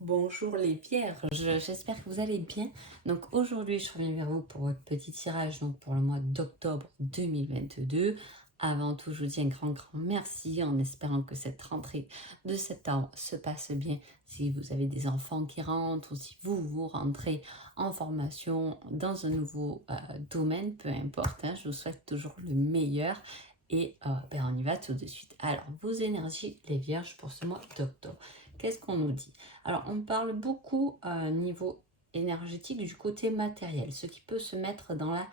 Bonjour les Vierges, j'espère que vous allez bien. Donc aujourd'hui, je reviens vers vous pour votre petit tirage donc pour le mois d'octobre 2022. Avant tout, je vous dis un grand merci en espérant que cette rentrée de septembre se passe bien. Si vous avez des enfants qui rentrent ou si vous rentrez en formation dans un nouveau domaine, peu importe, je vous souhaite toujours le meilleur. Et on y va tout de suite. Alors, vos énergies, les Vierges, pour ce mois d'octobre. Qu'est-ce qu'on nous dit? Alors, on parle beaucoup niveau énergétique du côté matériel, ce qui peut se mettre dans la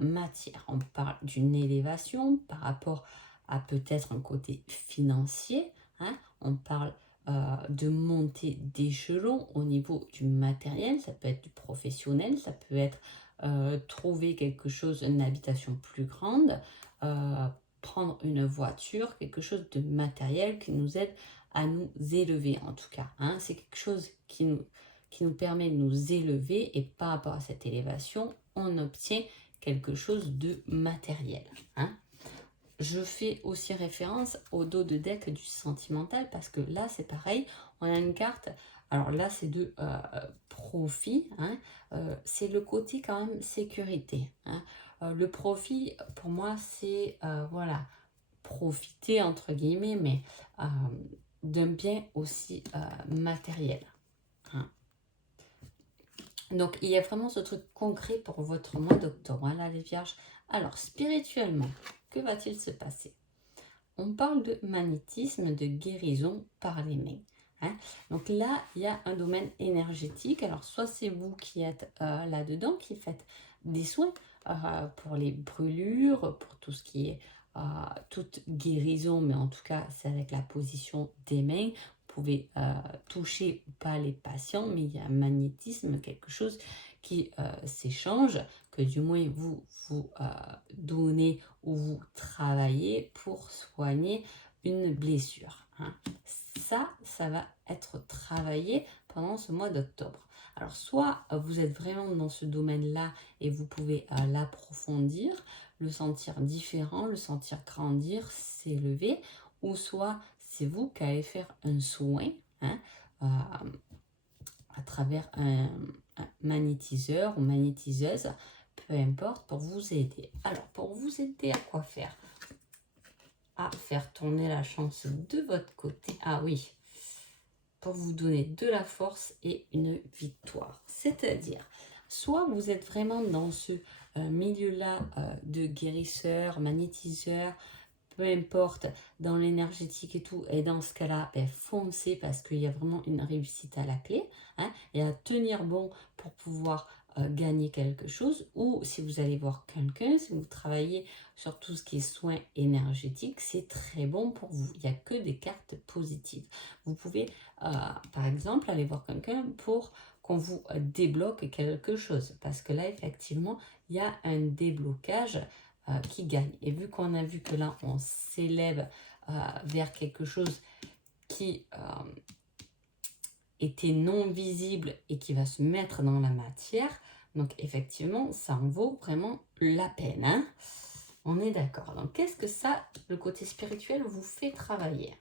matière. On parle d'une élévation par rapport à peut-être un côté financier. On parle de montée d'échelon au niveau du matériel. Ça peut être du professionnel, ça peut être trouver quelque chose, une habitation plus grande, prendre une voiture, quelque chose de matériel qui nous aide à nous élever en tout cas. C'est quelque chose qui nous permet de nous élever et par rapport à cette élévation, on obtient quelque chose de matériel. Je fais aussi référence au dos de deck du sentimental parce que là c'est pareil, on a une carte, alors là c'est de profit, c'est le côté quand même sécurité. Le profit pour moi c'est voilà, profiter entre guillemets, mais d'un bien aussi matériel. Donc, il y a vraiment ce truc concret pour votre mois d'octobre, là, les vierges. Alors, spirituellement, que va-t-il se passer? On parle de magnétisme, de guérison par les mains. Donc là, il y a un domaine énergétique. Alors, soit c'est vous qui êtes là-dedans, qui faites des soins pour les brûlures, pour tout ce qui est toute guérison, mais en tout cas, c'est avec la position des mains. Vous pouvez toucher ou pas les patients, mais il y a un magnétisme, quelque chose qui s'échange, que du moins vous donnez ou vous travaillez pour soigner une blessure. Ça va être travaillé pendant ce mois d'octobre. Alors, soit vous êtes vraiment dans ce domaine-là et vous pouvez l'approfondir, le sentir différent, le sentir grandir, s'élever, ou soit c'est vous qui allez faire un soin à travers un magnétiseur ou magnétiseuse, peu importe, pour vous aider. Alors, pour vous aider à quoi faire? À faire tourner la chance de votre côté. Ah oui, pour vous donner de la force et une victoire. C'est-à-dire, soit vous êtes vraiment dans ce milieu-là de guérisseur, magnétiseur, peu importe, dans l'énergétique et tout, et dans ce cas-là, foncez parce qu'il y a vraiment une réussite à la clé, et à tenir bon pour pouvoir gagner quelque chose, ou si vous allez voir quelqu'un, si vous travaillez sur tout ce qui est soins énergétiques, c'est très bon pour vous. Il n'y a que des cartes positives. Vous pouvez, par exemple, aller voir quelqu'un pour qu'on vous débloque quelque chose, parce que là, effectivement, il y a un déblocage qui gagne. Et vu qu'on a vu que là, on s'élève vers quelque chose qui était non visible et qui va se mettre dans la matière, donc effectivement, ça en vaut vraiment la peine. On est d'accord. Donc, qu'est-ce que ça, le côté spirituel, vous fait travailler?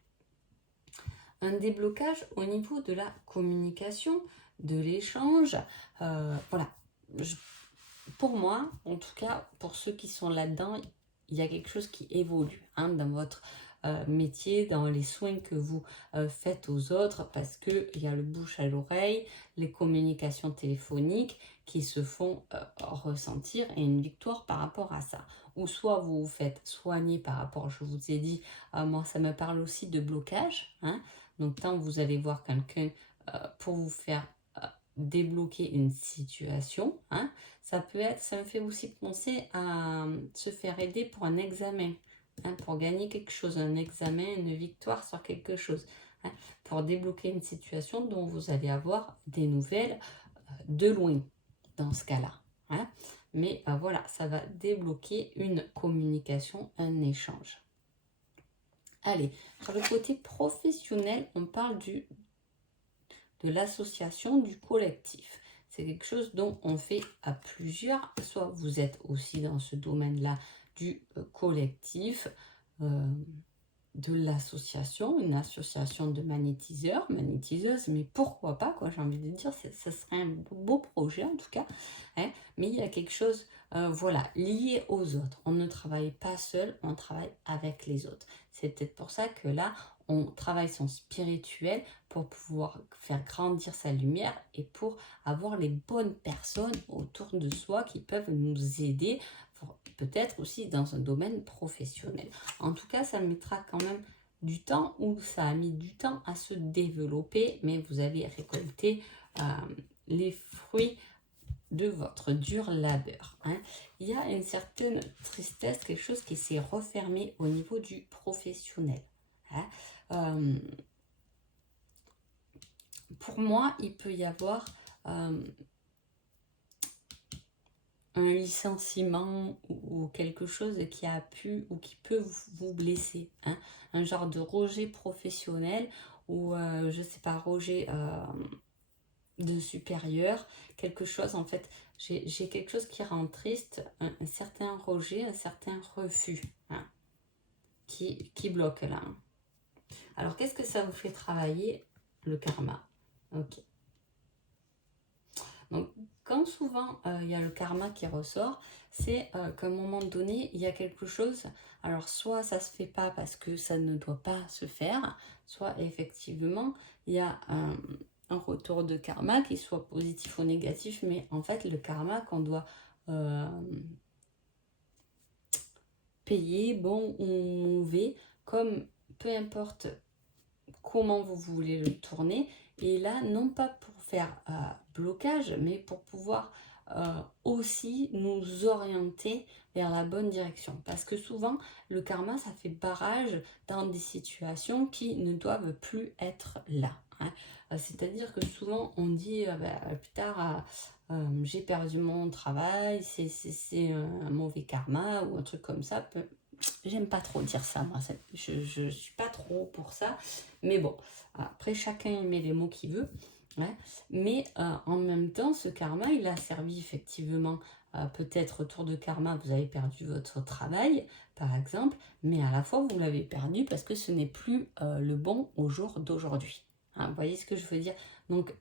Un déblocage au niveau de la communication, de l'échange. Voilà. Pour moi, en tout cas, pour ceux qui sont là-dedans, il y a quelque chose qui évolue dans votre métier, dans les soins que vous faites aux autres, parce qu'il y a le bouche à l'oreille, les communications téléphoniques qui se font ressentir et une victoire par rapport à ça. Ou soit vous vous faites soigner par rapport, je vous ai dit, moi ça me parle aussi de blocage. Donc tant que vous allez voir quelqu'un pour vous faire débloquer une situation, ça me fait aussi penser à se faire aider pour un examen, pour gagner quelque chose, un examen, une victoire sur quelque chose, pour débloquer une situation dont vous allez avoir des nouvelles de loin dans ce cas-là. Mais voilà, ça va débloquer une communication, un échange. Allez, sur le côté professionnel, on parle de l'association, du collectif. C'est quelque chose dont on fait à plusieurs. Soit vous êtes aussi dans ce domaine-là du collectif. de l'association, une association de magnétiseurs, magnétiseuses, mais pourquoi pas, quoi, j'ai envie de dire, ce serait un beau projet en tout cas, hein, mais il y a quelque chose, voilà, lié aux autres. On ne travaille pas seul, on travaille avec les autres. C'est peut-être pour ça que là, on travaille son spirituel pour pouvoir faire grandir sa lumière et pour avoir les bonnes personnes autour de soi qui peuvent nous aider, peut-être aussi dans un domaine professionnel. En tout cas, ça mettra quand même du temps, ou ça a mis du temps à se développer, mais vous allez récolter les fruits de votre dur labeur. Hein. Il y a une certaine tristesse, quelque chose qui s'est refermé au niveau du professionnel. Hein. Pour moi, il peut y avoir un licenciement ou quelque chose qui a pu ou qui peut vous blesser. Hein. Un genre de rejet professionnel ou, je sais pas, rejet de supérieur. Quelque chose, en fait, j'ai quelque chose qui rend triste, un certain rejet, un certain refus, hein, qui bloque là. Hein. Alors, qu'est-ce que ça vous fait travailler? Le karma. Ok. Donc, quand souvent il y a le karma qui ressort, c'est qu'à un moment donné, il y a quelque chose. Alors, soit ça se fait pas parce que ça ne doit pas se faire, soit effectivement, il y a un retour de karma, qu'il soit positif ou négatif, mais en fait, le karma qu'on doit payer, bon ou mauvais, comme peu importe comment vous voulez le tourner. Et là, non pas pour faire blocage, mais pour pouvoir aussi nous orienter vers la bonne direction. Parce que souvent, le karma, ça fait barrage dans des situations qui ne doivent plus être là. Hein. C'est-à-dire que souvent, on dit plus tard, j'ai perdu mon travail, c'est un mauvais karma ou un truc comme ça. J'aime pas trop dire ça, moi. Je suis pas trop pour ça. Mais bon, après, chacun met les mots qu'il veut. Ouais. Mais en même temps, ce karma, il a servi effectivement, peut-être autour de karma, vous avez perdu votre travail, par exemple, mais à la fois, vous l'avez perdu parce que ce n'est plus le bon au jour d'aujourd'hui. Hein, vous voyez ce que je veux dire? Donc,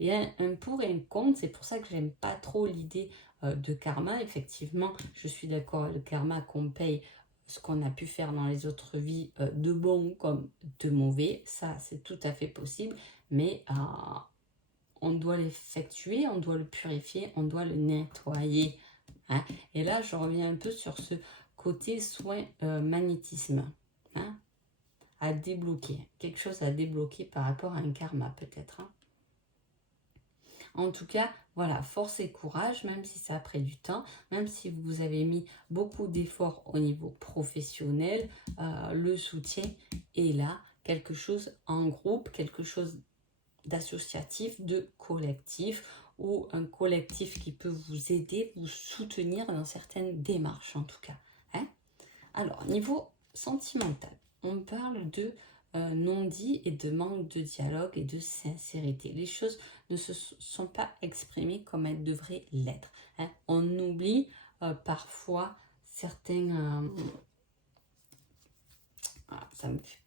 il y a un pour et un contre. C'est pour ça que j'aime pas trop l'idée de karma. Effectivement, je suis d'accord avec le karma qu'on paye ce qu'on a pu faire dans les autres vies, de bon comme de mauvais, ça c'est tout à fait possible, mais on doit l'effectuer, on doit le purifier, on doit le nettoyer. Hein. Et là, je reviens un peu sur ce côté soin magnétisme, hein, à débloquer, quelque chose à débloquer par rapport à un karma peut-être. Hein. En tout cas, voilà, force et courage, même si ça a pris du temps, même si vous avez mis beaucoup d'efforts au niveau professionnel, le soutien est là, quelque chose en groupe, quelque chose d'associatif, de collectif, ou un collectif qui peut vous aider, vous soutenir dans certaines démarches en tout cas. Hein. Alors, niveau sentimental, on parle de non-dit et de manque de dialogue et de sincérité. Les choses ne se sont pas exprimées comme elles devraient l'être. Hein. On oublie parfois certains... ça me fait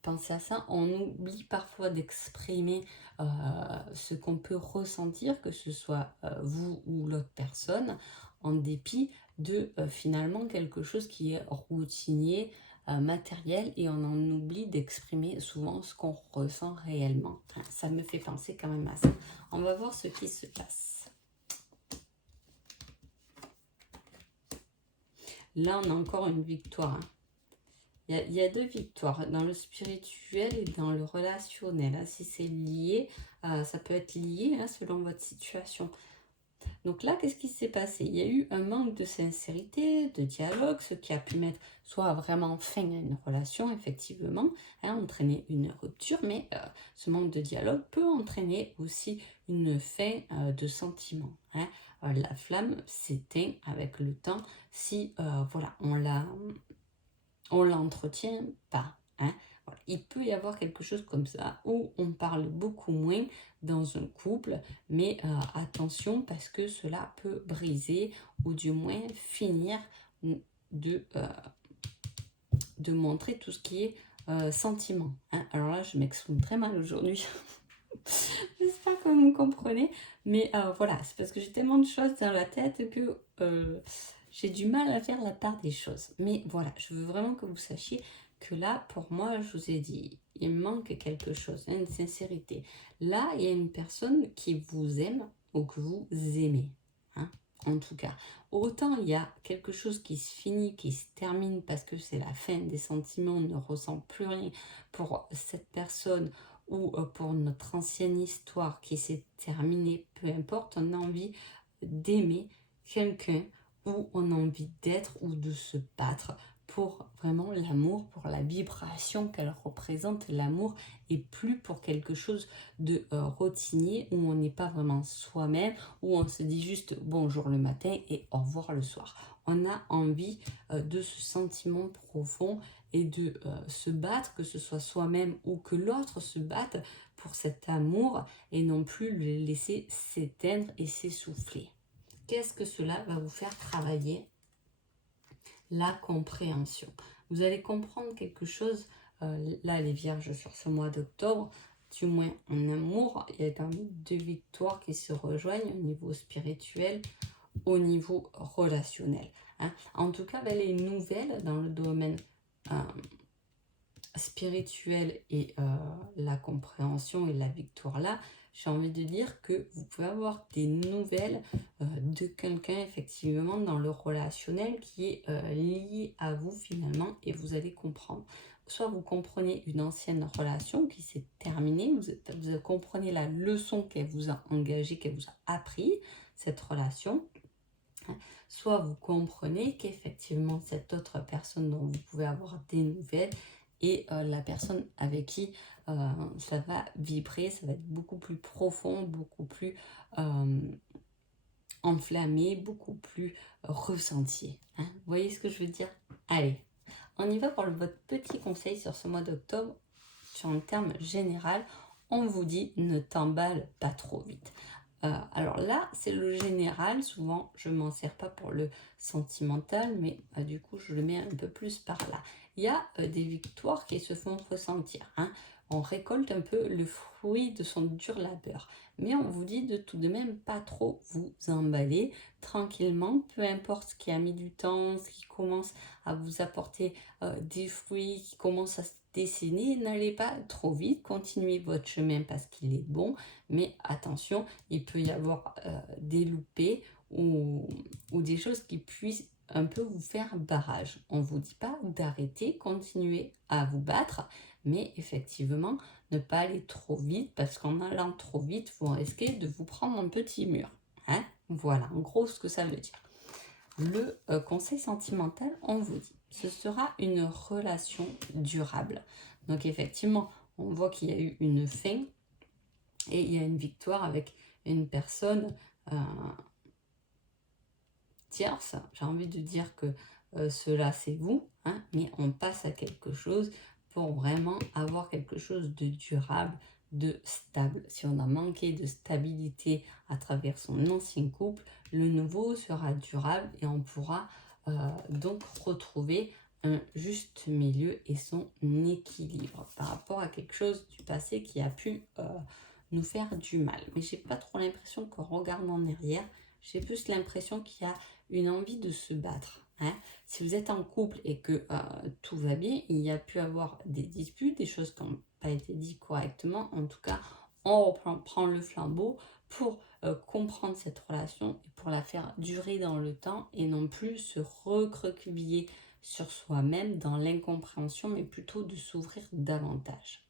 penser à ça. On oublie parfois d'exprimer ce qu'on peut ressentir, que ce soit vous ou l'autre personne, en dépit de finalement quelque chose qui est routinier, matériel, et on en oublie d'exprimer souvent ce qu'on ressent réellement. Ça me fait penser quand même à ça. On va voir ce qui se passe. Là, on a encore une victoire. Hein. Il y a deux victoires, dans le spirituel et dans le relationnel. Hein. Si c'est lié, ça peut être lié hein, selon votre situation. Donc là, qu'est-ce qui s'est passé? Il y a eu un manque de sincérité, de dialogue, ce qui a pu mettre soit vraiment fin à une relation, effectivement, hein, entraîner une rupture, mais ce manque de dialogue peut entraîner aussi une fin de sentiment. Hein. La flamme s'éteint avec le temps si voilà, on l'entretient pas. Hein. Voilà. Il peut y avoir quelque chose comme ça où on parle beaucoup moins dans un couple, mais attention parce que cela peut briser ou du moins finir de de montrer tout ce qui est sentiment. Hein. Alors là, je m'exprime très mal aujourd'hui. J'espère que vous me comprenez. Mais voilà, c'est parce que j'ai tellement de choses dans la tête que j'ai du mal à faire la part des choses. Mais voilà, je veux vraiment que vous sachiez que là, pour moi, je vous ai dit, il manque quelque chose, hein, une sincérité. Là, il y a une personne qui vous aime ou que vous aimez. Hein, en tout cas, autant il y a quelque chose qui se finit, qui se termine parce que c'est la fin des sentiments, on ne ressent plus rien pour cette personne ou pour notre ancienne histoire qui s'est terminée, peu importe, on a envie d'aimer quelqu'un où on a envie d'être ou de se battre pour vraiment l'amour, pour la vibration qu'elle représente, l'amour, et plus pour quelque chose de routinier où on n'est pas vraiment soi-même, où on se dit juste bonjour le matin et au revoir le soir. On a envie de ce sentiment profond et de se battre, que ce soit soi-même ou que l'autre se batte pour cet amour et non plus le laisser s'éteindre et s'essouffler. Qu'est-ce que cela va vous faire travailler? La compréhension. Vous allez comprendre quelque chose, là les vierges sur ce mois d'octobre, du moins en amour, il y a quand même 2 victoires qui se rejoignent au niveau spirituel, au niveau relationnel. Hein. En tout cas, les nouvelles dans le domaine spirituel et la compréhension et la victoire là, j'ai envie de dire que vous pouvez avoir des nouvelles de quelqu'un effectivement dans le relationnel qui est lié à vous finalement et vous allez comprendre. Soit vous comprenez une ancienne relation qui s'est terminée, vous comprenez la leçon qu'elle vous a engagée, qu'elle vous a appris, cette relation. Soit vous comprenez qu'effectivement cette autre personne dont vous pouvez avoir des nouvelles et la personne avec qui ça va vibrer, ça va être beaucoup plus profond, beaucoup plus enflammé, beaucoup plus ressenti. Hein. Vous voyez ce que je veux dire? Allez, on y va pour votre petit conseil sur ce mois d'octobre. Sur un terme général, on vous dit ne t'emballe pas trop vite. Alors là, c'est le général. Souvent, je ne m'en sers pas pour le sentimental, mais du coup, je le mets un peu plus par là. Il y a des victoires qui se font ressentir. Hein. On récolte un peu le fruit de son dur labeur. Mais on vous dit de tout de même pas trop vous emballer, tranquillement, peu importe ce qui a mis du temps, ce qui commence à vous apporter des fruits, qui commence à se dessiner, n'allez pas trop vite, continuez votre chemin parce qu'il est bon, mais attention, il peut y avoir des loupés ou des choses qui puissent un peu vous faire barrage. On ne vous dit pas d'arrêter, continuez à vous battre, mais effectivement, ne pas aller trop vite parce qu'en allant trop vite, vous risquez de vous prendre un petit mur. Hein. Voilà, en gros, ce que ça veut dire. Le conseil sentimental, on vous dit, ce sera une relation durable. Donc effectivement, on voit qu'il y a eu une fin et il y a une victoire avec une personne tierce. J'ai envie de dire que cela c'est vous, hein, mais on passe à quelque chose pour vraiment avoir quelque chose de durable, de stable. Si on a manqué de stabilité à travers son ancien couple, le nouveau sera durable et on pourra donc retrouver un juste milieu et son équilibre par rapport à quelque chose du passé qui a pu nous faire du mal. Mais j'ai pas trop l'impression qu'en regardant en arrière, j'ai plus l'impression qu'il y a une envie de se battre. Hein. Si vous êtes en couple et que tout va bien, il y a pu avoir des disputes, des choses qui n'ont pas été dites correctement. En tout cas, on prend le flambeau pour comprendre cette relation et pour la faire durer dans le temps et non plus se recroqueviller sur soi-même dans l'incompréhension, mais plutôt de s'ouvrir davantage.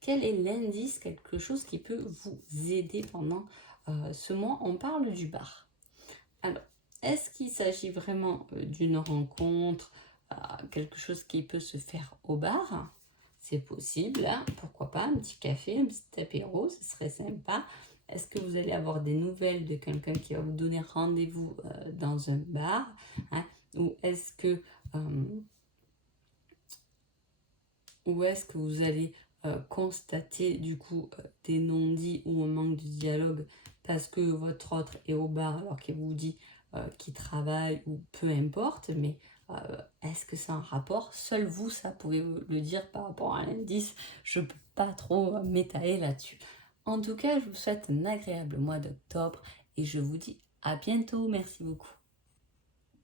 Quel est l'indice, quelque chose qui peut vous aider pendant ce mois? On parle du bar. Alors, est-ce qu'il s'agit vraiment d'une rencontre, quelque chose qui peut se faire au bar? C'est possible, hein, pourquoi pas, un petit café, un petit apéro, ce serait sympa. Est-ce que vous allez avoir des nouvelles de quelqu'un qui va vous donner rendez-vous dans un bar, hein? Ou est-ce que vous allez constater du coup des non-dits ou un manque de dialogue parce que votre autre est au bar alors qu'il vous dit qu'il travaille ou peu importe, mais Est-ce que c'est un rapport? Seul vous, ça pouvez le dire par rapport à l'indice. Je ne peux pas trop m'étaler là-dessus. En tout cas, je vous souhaite un agréable mois d'octobre et je vous dis à bientôt. Merci beaucoup.